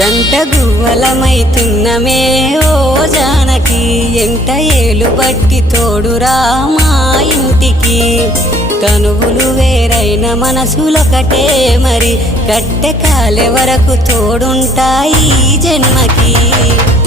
జంట గువ్వలమైతున్నమే ఓ జానకి ఎంట ఏలు బట్టి తోడురా మా ఇంటికి తనువులు వేరైన మనసులొకటే మరి కట్టె కాలే వరకు తోడుంటాయి జన్మకి